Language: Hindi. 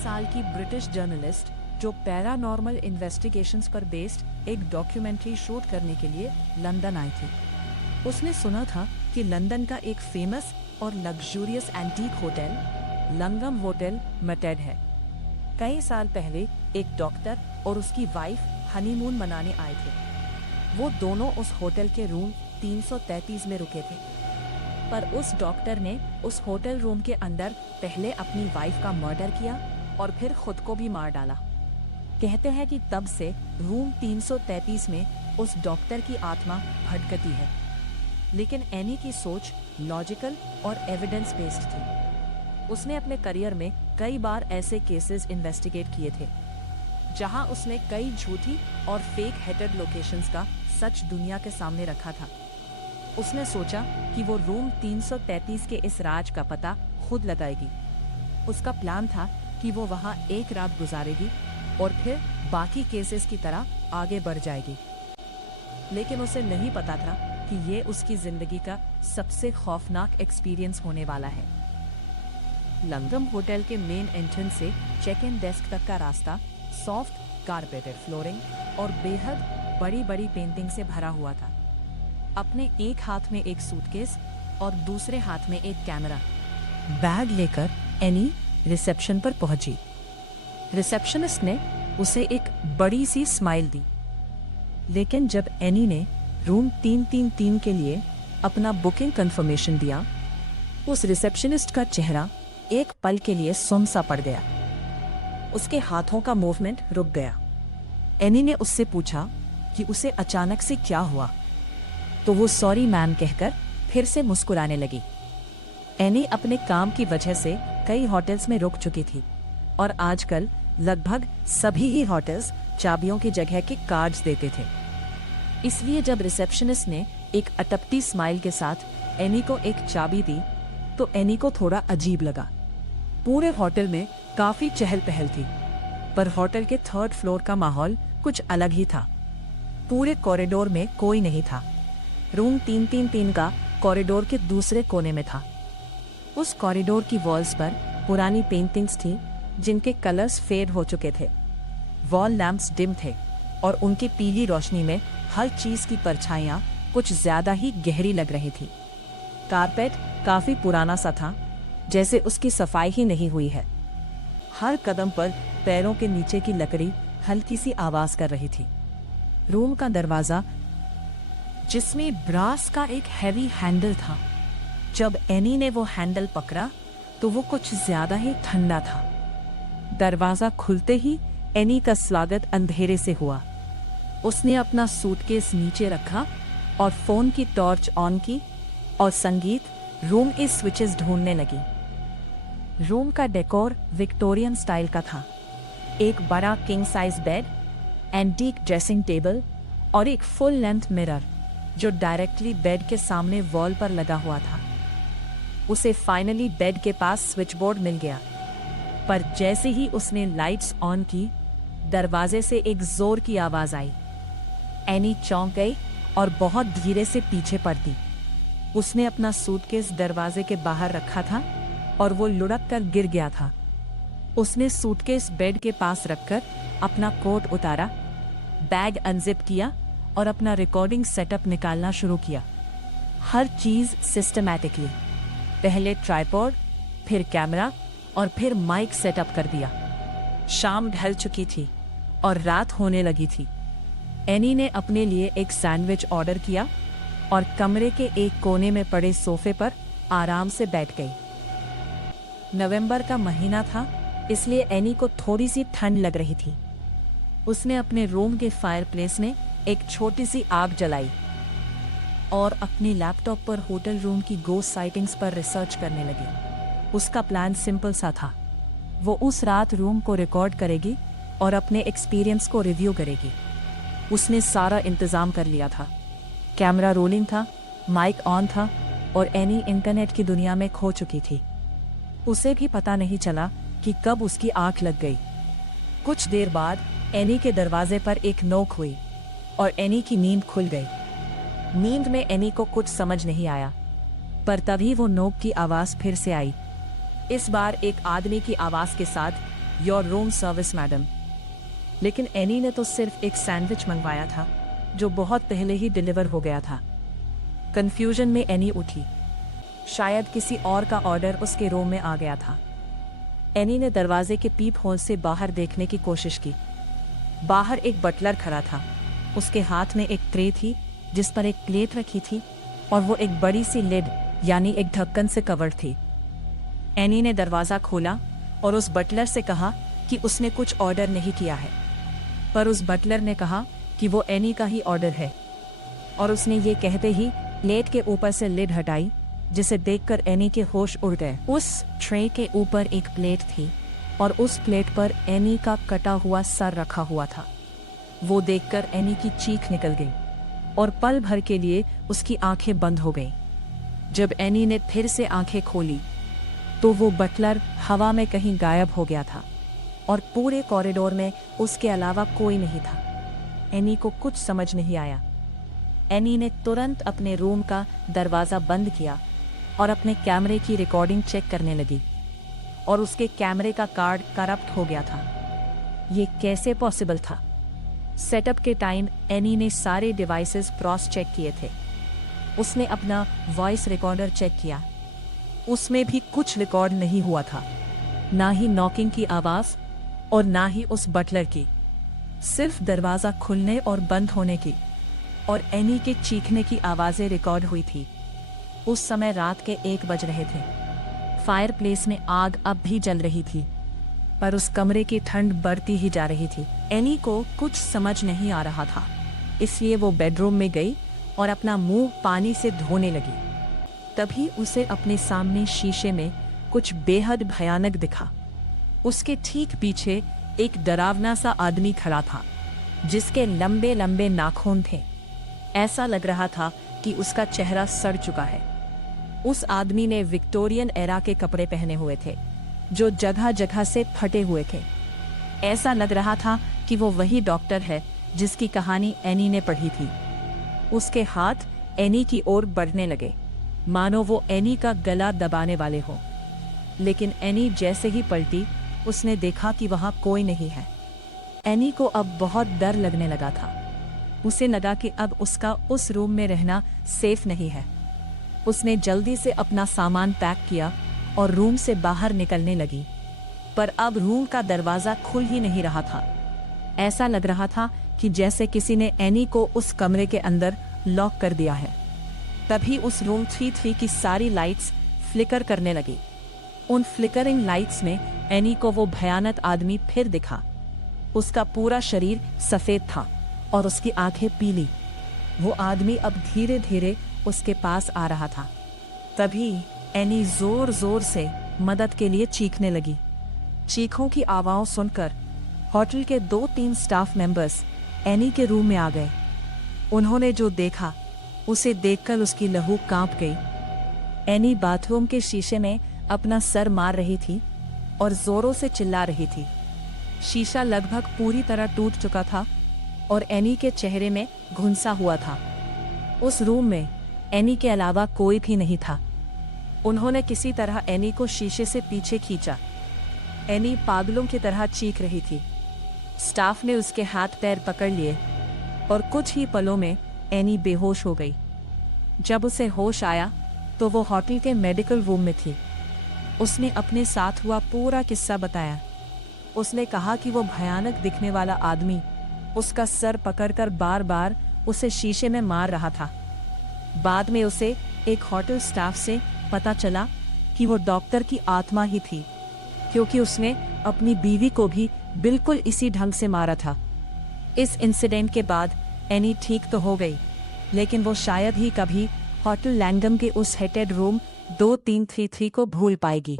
साल की ब्रिटिश जर्नलिस्ट जो पैरानॉर्मल इन्वेस्टिगेशंस पर बेस्ड एक डॉक्यूमेंट्री शूट करने के लिए लंदन आई थी। उसने सुना था कि लंदन का एक फेमस और लग्जूरियस एंटीक होटल लंगम होटल मटेड है। कई साल पहले एक डॉक्टर और उसकी वाइफ हनीमून मनाने आए थे। वो दोनों उस होटल के रूम 333 में रुके थे, पर उस डॉक्टर ने उस होटल रूम के अंदर पहले अपनी वाइफ का मर्डर किया और फिर खुद को भी मार डाला। कहते हैं कि तब से रूम 333 में उस डॉक्टर की आत्मा भटकती है। लेकिन एनी की सोच लॉजिकल और एविडेंस बेस्ड थी। उसने अपने करियर में कई बार ऐसे केसेस इन्वेस्टिगेट किए थे जहां उसने कई झूठी और फेक हेटेड लोकेशंस का सच दुनिया के सामने रखा था। उसने सोचा कि वो रूम 333 के इस राज का पता खुद लगाएगी। उसका प्लान था कि वो वहां एक रात गुजारेगी और फिर बाकी केसेस की तरह आगे बढ़ जाएगी। लेकिन उसे नहीं पता था कि ये उसकी जिंदगी का सबसे खौफनाक एक्सपीरियंस होने वाला है। लंगम होटल के मेन एंट्रेंस से चेक इन डेस्क तक का रास्ता सॉफ्ट कारपेटेड फ्लोरिंग और बेहद बड़ी बड़ी पेंटिंग से भरा हुआ था। अपने एक हाथ में एक सूटकेस और दूसरे हाथ में एक कैमरा बैग लेकर एनी रिसेप्शन पर पहुंची। रिसेप्शनिस्ट ने उसे एक बड़ी सी स्माइल दी, लेकिन जब एनी ने रूम 333 के लिए अपना बुकिंग कंफर्मेशन दिया, उस रिसेप्शनिस्ट का चेहरा एक पल के लिए सुम सा पड़ गया। उसके हाथों का मूवमेंट रुक गया। एनी ने उससे पूछा कि उसे अचानक से क्या हुआ, तो वो सॉरी मैम कहकर फिर से मुस्कुराने लगी। एनी अपने काम की वजह से कई होटल्स में रुक चुकी थी और आजकल लगभग सभी ही होटल्स चाबियों की जगह के कार्ड्स देते थे। इसलिए जब रिसेप्शनिस्ट ने एक अटपटी स्माइल के साथ एनी को एक चाबी दी तो एनी को थोड़ा अजीब लगा। पूरे होटल में काफी चहल पहल थी, पर होटल के 3rd फ्लोर का माहौल कुछ अलग ही था। पूरे कॉरिडोर में कोई नहीं था। रूम 333 का कॉरिडोर के दूसरे कोने में था। उस कॉरिडोर की वॉल्स पर पुरानी पेंटिंग्स थी जिनके कलर्स फेड हो चुके थे। वॉल लैंप्स डिम थे और उनकी पीली रोशनी में हर चीज की परछाइयां कुछ ज्यादा ही गहरी लग रही थी। कारपेट काफी पुराना सा था, जैसे उसकी सफाई ही नहीं हुई है। हर कदम पर पैरों के नीचे की लकड़ी हल्की सी आवाज कर रही थी। रूम का दरवाजा, जिसमें ब्रास का एक हैवी हैंडल था, जब एनी ने वो हैंडल पकड़ा तो वो कुछ ज्यादा ही ठंडा था। दरवाजा खुलते ही एनी का स्वागत अंधेरे से हुआ। उसने अपना सूटकेस नीचे रखा और फोन की टॉर्च ऑन की और संगीत रूम के स्विचेस ढूंढने लगी। रूम का डेकोर विक्टोरियन स्टाइल का था। एक बड़ा king size bed, antique dressing table और एक फुल लेंथ मिरर जो डायरेक्टली बेड के सामने वॉल पर लगा हुआ था। उसे फाइनली बेड के पास स्विच बोर्ड मिल गया, पर जैसे ही उसने लाइट्स ऑन की, दरवाजे से एक जोर की आवाज आई। एनी चौंक गई और बहुत धीरे से पीछे पड़ दी। उसने अपना सूटकेस दरवाजे के बाहर रखा था और वो लुढ़क कर गिर गया था। उसने सूटकेस बेड के पास रखकर अपना कोट उतारा, बैग अनजिप किया और अपना रिकॉर्डिंग सेटअप निकालना शुरू किया। हर चीज सिस्टमैटिकली, पहले ट्राइपॉड, फिर कैमरा और फिर माइक सेटअप कर दिया। शाम ढल चुकी थी और रात होने लगी थी। एनी ने अपने लिए एक सैंडविच ऑर्डर किया और कमरे के एक कोने में पड़े सोफे पर आराम से बैठ गई। नवंबर का महीना था, इसलिए एनी को थोड़ी सी ठंड लग रही थी। उसने अपने रूम के फायरप्लेस में एक छोटी सी आग जलाई और अपनी लैपटॉप पर होटल रूम की गोस्ट साइटिंग्स पर रिसर्च करने लगी। उसका प्लान सिंपल सा था। वो उस रात रूम को रिकॉर्ड करेगी और अपने एक्सपीरियंस को रिव्यू करेगी। उसने सारा इंतजाम कर लिया था। कैमरा रोलिंग था, माइक ऑन था और एनी इंटरनेट की दुनिया में खो चुकी थी। उसे भी पता नहीं चला कि कब उसकी आंख लग गई। कुछ देर बाद एनी के दरवाजे पर एक नोक हुई और एनी की नींद खुल गई। नींद में एनी को कुछ समझ नहीं आया, पर तभी वो नोक की आवाज फिर से आई। इस बार एक आदमी की आवाज के साथ योर रूम सर्विस मैडम। लेकिन एनी ने तो सिर्फ एक सैंडविच मंगवाया था जो बहुत पहले ही डिलीवर हो गया था। कंफ्यूजन में एनी उठी। शायद किसी और का ऑर्डर उसके रूम में आ गया था। एनी ने दरवाजे के पीप होल से बाहर देखने की कोशिश की। बाहर एक बटलर खड़ा था। उसके हाथ में एक ट्रे थी जिस पर एक प्लेट रखी थी और वो एक बड़ी सी लिड यानी एक ढक्कन से कवर्ड थी। एनी ने दरवाज़ा खोला और उस बटलर से कहा कि उसने कुछ ऑर्डर नहीं किया है, पर उस बटलर ने कहा कि वो एनी का ही ऑर्डर है। और उसने ये कहते ही प्लेट के ऊपर से लिड हटाई, जिसे देखकर एनी के होश उड़ गए। उस ट्रे के ऊपर एक प्लेट थी और उस प्लेट पर एनी का कटा हुआ सर रखा हुआ था। वो देखकर एनी की चीख निकल गई और पल भर के लिए उसकी आंखें बंद हो गईं। जब एनी ने फिर से आंखें खोली तो वो बटलर हवा में कहीं गायब हो गया था और पूरे कॉरिडोर में उसके अलावा कोई नहीं था। एनी को कुछ समझ नहीं आया। एनी ने तुरंत अपने रूम का दरवाज़ा बंद किया और अपने कैमरे की रिकॉर्डिंग चेक करने लगी और उसके कैमरे का कार्ड करप्ट हो गया था। ये कैसे पॉसिबल था? सेटअप के टाइम एनी ने सारे डिवाइसेस क्रॉस चेक किए थे। उसने अपना वॉइस रिकॉर्डर चेक किया, उसमें भी कुछ रिकॉर्ड नहीं हुआ था। ना ही नॉकिंग की आवाज़ और ना ही उस बटलर की, सिर्फ दरवाज़ा खुलने और बंद होने की और एनी के चीखने की आवाज़ें रिकॉर्ड हुई थी। उस समय रात के 1 बज रहे थे। फायरप्लेस में आग अब भी जल रही थी, पर उस कमरे की ठंड बढ़ती ही जा रही थी। एनी को कुछ समझ नहीं आ रहा था, इसलिए वो बेडरूम में गई और अपना मुंह पानी से धोने लगी। तभी उसे अपने सामने शीशे में कुछ बेहद भयानक दिखा। उसके ठीक पीछे एक डरावना सा आदमी खड़ा था जिसके लंबे लंबे नाखून थे। ऐसा लग रहा था कि उसका चेहरा सड़ चुका है। उस आदमी ने विक्टोरियन एरा के कपड़े पहने हुए थे जो जगह जगह से फटे हुए थे। ऐसा लग रहा था कि वो वही डॉक्टर है जिसकी कहानी एनी ने पढ़ी थी। उसके हाथ एनी की ओर बढ़ने लगे, मानो वो एनी का गला दबाने वाले हो। लेकिन एनी जैसे ही पलटी, उसने देखा कि वहां कोई नहीं है। एनी को अब बहुत डर लगने लगा था। उसे लगा कि अब उसका उस रूम में रहना सेफ नहीं है। उसने जल्दी से अपना सामान पैक किया और रूम से बाहर निकलने लगी, पर अब रूम का दरवाज़ा खुल ही नहीं रहा था। ऐसा लग रहा था कि जैसे किसी ने एनी को उस कमरे के अंदर लॉक कर दिया है। तभी उस रूम 3 की सारी लाइट्स फ्लिकर करने लगी। उन फ्लिकरिंग लाइट्स में एनी को वो भयानक आदमी फिर दिखा। उसका पूरा शरीर सफ़ेद था और उसकी आंखें पीली। वो आदमी अब धीरे धीरे उसके पास आ रहा था। तभी एनी जोर जोर से मदद के लिए चीखने लगी। चीखों की आवाज़ सुनकर होटल के 2-3 स्टाफ मेंबर्स एनी के रूम में आ गए। उन्होंने जो देखा उसे देखकर उसकी लहू कांप गई। एनी बाथरूम के शीशे में अपना सर मार रही थी और जोरों से चिल्ला रही थी। शीशा लगभग पूरी तरह टूट चुका था और एनी के चेहरे में घुंसा हुआ था। उस रूम में एनी के अलावा कोई भी नहीं था। उन्होंने किसी तरह एनी को शीशे से पीछे खींचा। एनी पागलों की तरह चीख रही थी। स्टाफ ने उसके हाथ पैर पकड़ लिए और कुछ ही पलों में एनी बेहोश हो गई। जब उसे होश आया तो वो होटल के मेडिकल रूम में थी। उसने अपने साथ हुआ पूरा किस्सा बताया। उसने कहा कि वो भयानक दिखने वाला आदमी उसका सर पकड़कर बार बार उसे शीशे में मार रहा था। बाद में उसे एक होटल स्टाफ से पता चला कि वो डॉक्टर की आत्मा ही थी, क्योंकि उसने अपनी बीवी को भी बिल्कुल इसी ढंग से मारा था। इस इंसिडेंट के बाद एनी ठीक तो हो गई, लेकिन वो शायद ही कभी होटल लैंगम के उस हेटेड रूम 2333 को भूल पाएगी।